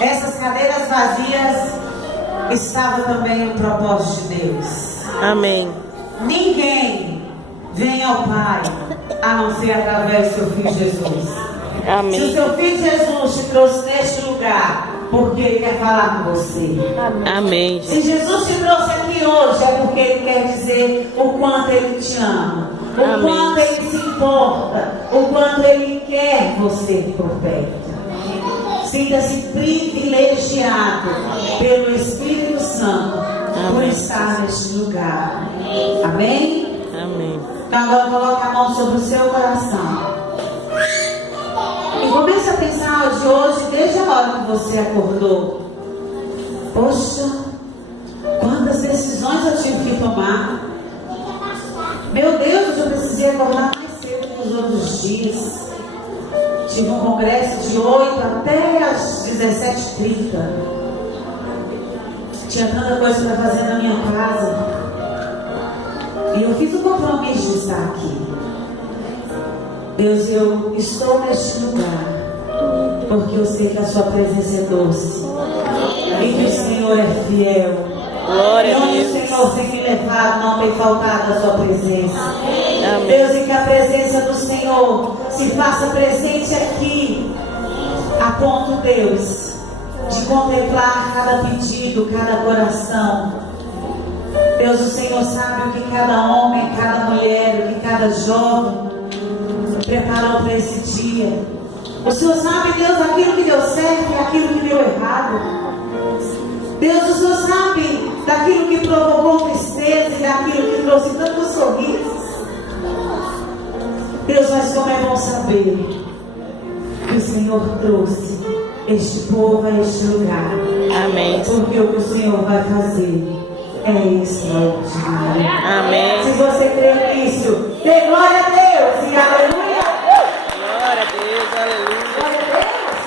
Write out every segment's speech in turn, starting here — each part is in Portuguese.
Essas cadeiras vazias estavam também no propósito de Deus. Amém. Ninguém vem ao Pai a não ser através do seu Filho Jesus. Amém. Se o seu Filho Jesus te trouxe neste lugar, porque Ele quer falar com você. Amém. Se Jesus te trouxe aqui hoje, é porque Ele quer dizer o quanto Ele te ama, o Amém. quanto Ele se importa, o quanto Ele quer você por perto. Sinta-se privilegiado pelo Espírito Santo por estar neste lugar. Amém? Amém. Então agora coloque a mão sobre o seu coração. E comece a pensar de hoje, desde a hora que você acordou. Poxa, quantas decisões eu tive que tomar. Meu Deus, eu precisei acordar mais cedo que os outros dias. Tive um congresso de 8 até às 17h30. Tinha tanta coisa para fazer na minha casa. E eu fiz o compromisso de estar aqui. Deus, eu estou neste lugar porque eu sei que a sua presença é doce e que o Senhor é fiel. Glória a Onde Deus. o Senhor tem me levado, não tem faltado a sua presença. Amém. Deus, e que a presença do Senhor se faça presente aqui, a ponto, Deus, de contemplar cada pedido, cada coração. Deus, o Senhor sabe o que cada homem, cada mulher, o que cada jovem preparou para esse dia. O Senhor sabe, Deus, aquilo que deu certo e aquilo que deu errado. Deus, o Senhor sabe daquilo que provocou tristeza e daquilo que trouxe tantos sorrisos. Deus, mas como é bom saber que o Senhor trouxe este povo a este lugar. Amém. Porque o que o Senhor vai fazer é extraordinário. Amém. Se você crê nisso, dê glória a Deus e aleluia. Glória a Deus, aleluia. Glória a Deus.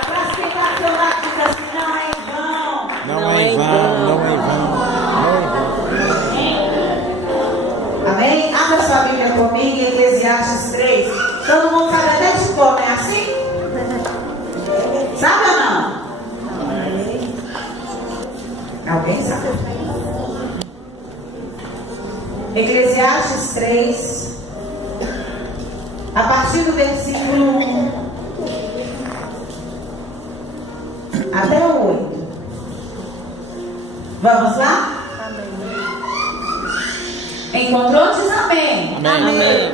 Abraça quem está ao seu lado e diz assim: não é em vão. Não é em vão, não é em vão, não é em vão. Amém? Abra sua Bíblia comigo em Eclesiastes 3. Todo mundo sabe até de cor, não é assim? Sabe ou não? Alguém sabe? Eclesiastes 3, a partir do versículo 1 até o 8. Vamos lá? Encontrou? Diz amém. Amém.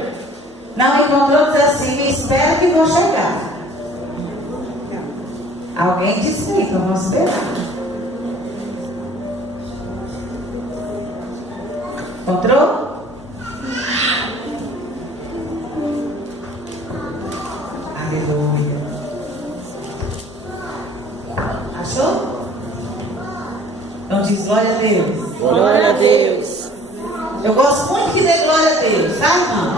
Não encontrou? Diz assim: me espera que vou chegar. Alguém disse aí, então vamos esperar. Encontrou? Aleluia. Achou? Então diz glória a Deus. Glória a Deus. Eu gosto muito de dizer glória a Deus, tá, irmão?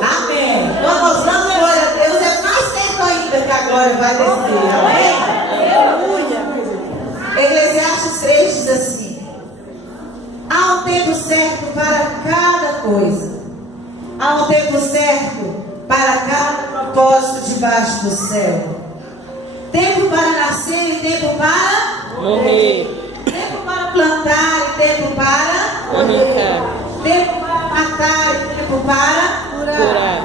Amém. Quando nós damos glória a Deus, é mais certo ainda que a glória vai descer. Amém? Eclesiastes 3 diz assim: há um tempo certo para cada coisa, há um tempo certo para cada propósito debaixo do céu. Tempo para nascer e tempo para Morrer. tempo para plantar e tempo para Arrancar. tempo para matar e tempo para Curar.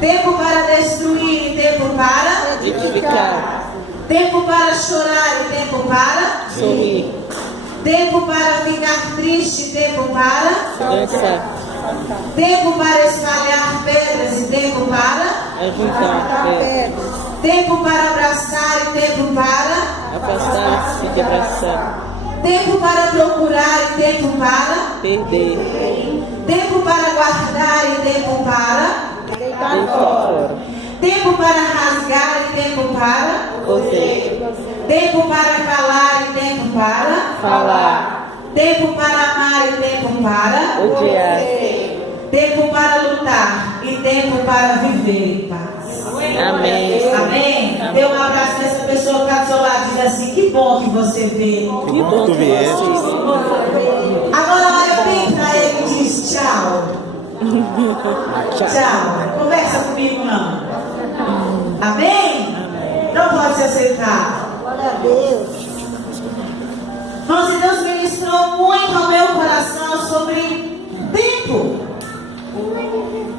tempo para destruir e tempo para Edificar. tempo para chorar e tempo para Sorrir. tempo para ficar triste e tempo para Dançar. tempo para espalhar pedras e tempo para Ajuntar. tempo para abraçar e tempo para Afastar-se e abraçar. tempo para procurar e tempo para Perder. tempo para guardar e tempo para Deitar fora. tempo para rasgar e tempo para Coser. tempo para calar e tempo para Falar. tempo para amar e tempo para Odiar. tempo para lutar e tempo para viver em paz. Amém. Amém? Dê um abraço nessa pessoa que está do seu lado e diz assim: que bom que você veio. Que bom que tu vieste. Agora olha bem para ele e diz tchau. Tchau. Conversa comigo não. Amém? não pode se aceitar? Glória a Deus. Nossa, Deus ministrou muito ao meu coração sobre tempo.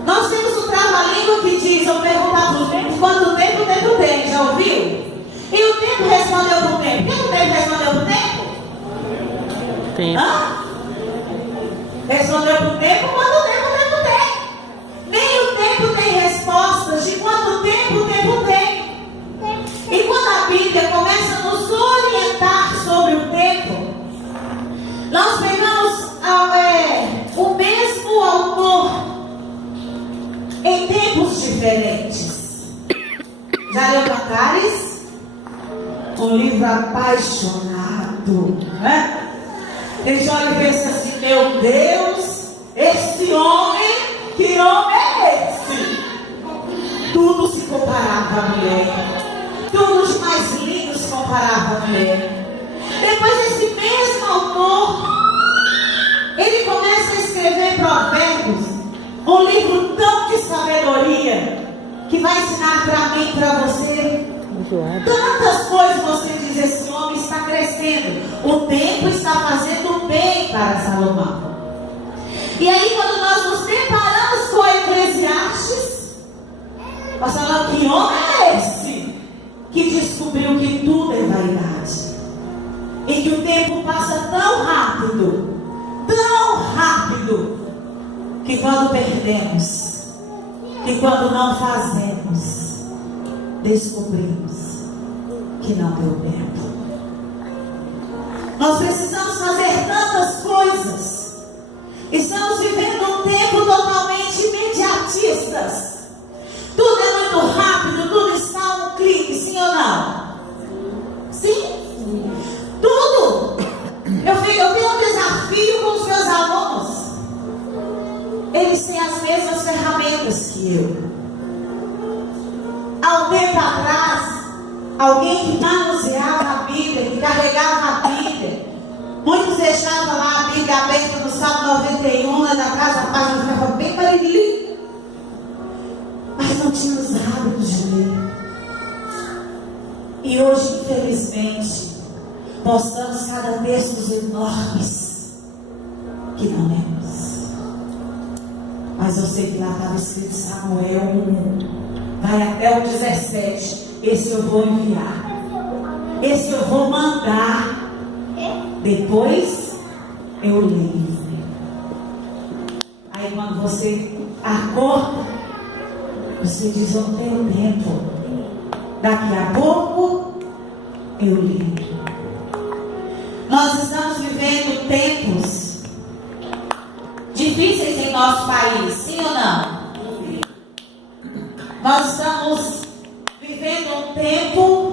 Nós temos um trava-língua que diz, eu perguntar para o tempo, quanto tempo o tempo tem, já ouviu? E o tempo respondeu para o tempo. O que o tempo respondeu para o tempo? Tempo. Hã? Respondeu para o tempo quanto tempo o tempo tem. Nem o tempo tem respostas de quanto tempo o tempo tem. E quando a Bíblia começa a nos orientar sobre o tempo, nós pegamos o mesmo autor em tempos diferentes. Já leu Cantares? Um livro apaixonado, né? Ele olha e pensa assim, meu Deus, esse homem, que homem é esse? Tudo se comparava à mulher. Tudo de mais lindo se comparava à mulher. Depois esse mesmo autor, ele começa a escrever Provérbios, um livro tão de sabedoria, que vai ensinar para mim e para você tantas coisas. Você diz, esse homem está crescendo, o tempo está fazendo bem para Salomão. E aí quando nós nos deparamos com Eclesiastes, nós falamos, que homem é esse que descobriu que tudo é vaidade e que o tempo passa tão rápido, que quando perdemos, que quando não fazemos, descobrimos que não deu tempo. Nós precisamos fazer tantas coisas. Estamos vivendo um tempo totalmente imediatistas. Tudo é muito rápido, tudo está a um clique, sim ou não? Sim? Tudo. Eu tenho um desafio com os meus alunos. Eles têm as mesmas ferramentas que eu. Há um tempo atrás, alguém que manuseava a Bíblia, que carregava a Bíblia, muitos deixavam lá a Bíblia aberta no Salmo 91, na casa, a página ficava bem barulhinho, mas não tinha os hábitos de ler. E hoje, infelizmente, postamos cada textos enormes que não lemos. Mas eu sei que lá estava escrito Samuel 1. Vai até o 17. Esse eu vou enviar. Esse eu vou mandar. Depois eu leio. Aí quando você acorda, você diz, eu não tenho tempo. Daqui a pouco eu leio. Nós estamos vivendo tempos difíceis em nosso país, sim ou não? Nós estamos vivendo um tempo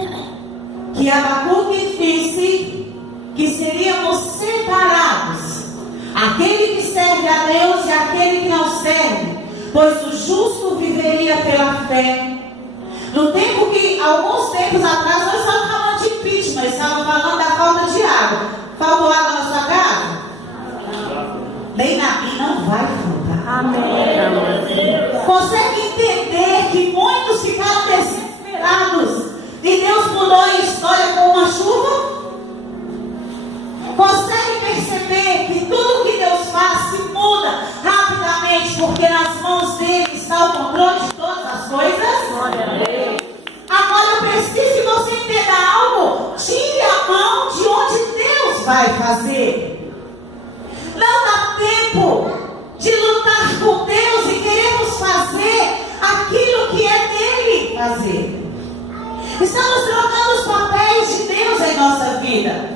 que Abacuque disse que seríamos separados, aquele que serve a Deus e aquele que não serve, pois o justo viveria pela fé. No tempo que, alguns tempos atrás, nós estávamos falando de impeachment, estávamos falando da falta de água. Faltou água na sua casa? Nem na minha não vai faltar. Amém. Consegue entender que muitos ficaram desesperados e Deus mudou a história com uma chuva? Consegue perceber que tudo que Deus faz se muda rapidamente, porque nas mãos dele está o controle de todas as coisas? Agora eu preciso que você entenda algo. Tire a mão de onde Deus vai fazer. Não dá tempo de lutar com Deus e queremos fazer aquilo que é dele fazer. Estamos trocando os papéis de Deus em nossa vida.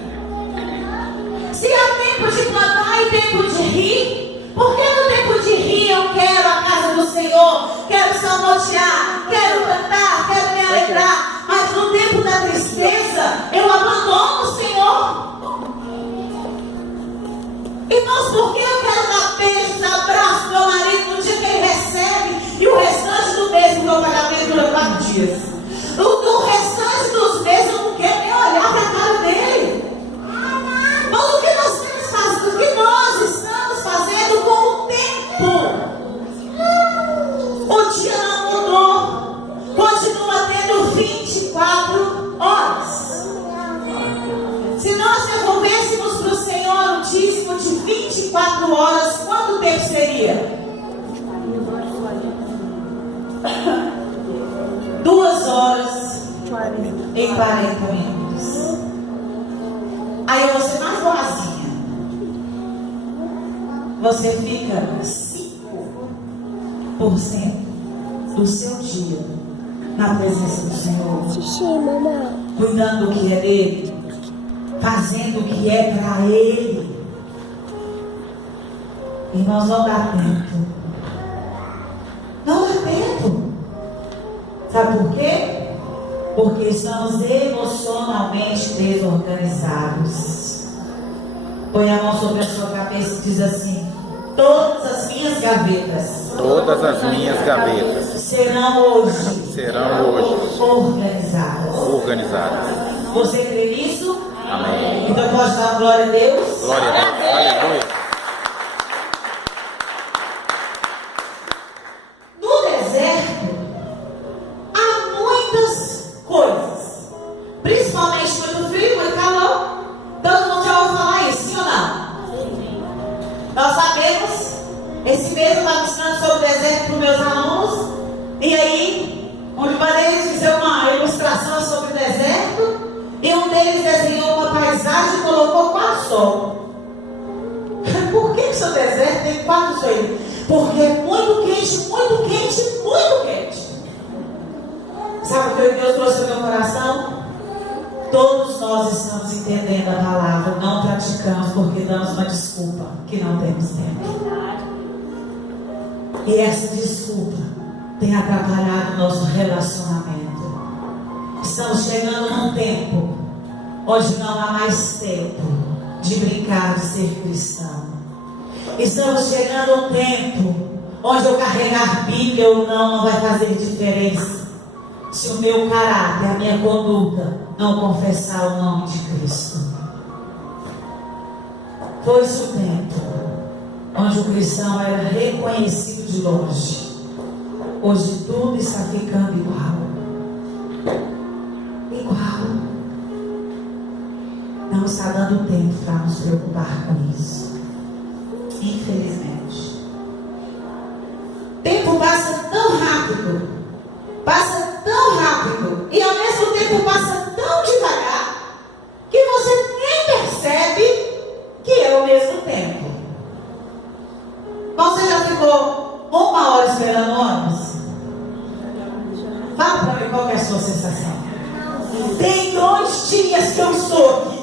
Se há tempo de plantar e tempo de rir, por que no tempo de rir eu quero a casa do Senhor, quero salmodiar, quero cantar, quero me alegrar, mas no tempo da tristeza eu abandono o Senhor? Irmãos, por que eu quero dar beijos, abraços pro meu marido no dia que ele recebe e o restante do mês, porque o pagamento dura 4 dias? O restante dos meses eu não quero nem olhar para a cara dele. Mas o que nós temos fazendo, o que nós estamos fazendo com o tempo? O dia não mudou, continua tendo 24 de 24 horas, quanto tempo seria? 2 horas e 40 minutos. Aí eu vou ser mais boazinha. Você fica 5% do seu dia na presença do Senhor, cuidando do que é dele, fazendo o que é para ele. Irmãos, não dá tempo. Não dá tempo. Sabe por quê? Porque estamos emocionalmente desorganizados. Põe a mão sobre a sua cabeça e diz assim: todas as minhas gavetas serão hoje organizadas. Você crê nisso? Amém. Então pode dar glória a Deus? Glória a Deus. Aleluia. No deserto há muitas coisas, principalmente muito frio, muito calor. Todo mundo já ouviu falar isso, sim ou não? Nós sabemos. Esse mês eu estava ensinando sobre o deserto para os meus alunos. E aí, onde eles fizeram uma ilustração sobre o deserto, e um deles desenhou uma paisagem e colocou 4 sol. Por que o seu deserto tem 4 sol? Porque é muito quente, muito quente, muito quente. Sabe o que Deus trouxe no meu coração? Todos nós estamos entendendo a palavra, não praticamos porque damos uma desculpa que não temos tempo. E essa desculpa tem atrapalhado o nosso relacionamento. Estamos chegando num tempo onde não há mais tempo de brincar de ser cristão. Estamos chegando a um tempo onde eu carregar Bíblia ou não vai fazer diferença se o meu caráter, a minha conduta não confessar o nome de Cristo. Foi-se o tempo onde o cristão era reconhecido de longe. Hoje tudo está ficando igual. Não está dando tempo para nos preocupar com isso. Infelizmente. O tempo passa tão rápido. E ao mesmo tempo passa tão devagar que você nem percebe que é o mesmo tempo. Você já ficou 1 hora esperando o ônibus? Fala para mim qual é a sua sensação. Tem 2 dias que eu estou aqui.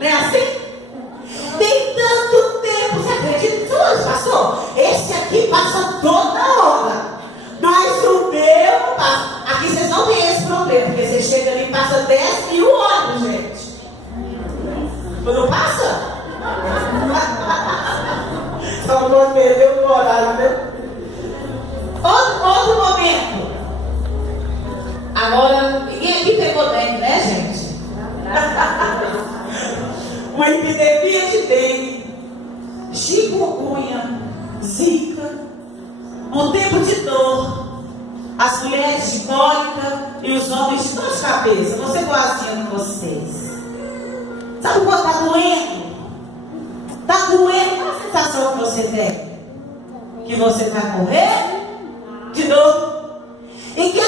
Não é assim? Tem tanto tempo. Você acredita que tudo passou? Esse aqui passa toda hora. Mas o meu não passa. Aqui vocês não têm esse problema. Porque você chega ali e passa 10 mil ônibus, gente. Não passa? Só não pode perder o horário, né? Outro momento. Agora, ninguém aqui pegou dengue, né, gente? Uma epidemia de dengue, chikungunya, zika, um tempo de dor, as mulheres de cólica e os homens de dor de cabeça. Vou ser boazinha com vocês. Sabe quando está doendo? Está doendo, qual a sensação que você tem? Que você está correndo de dor. E que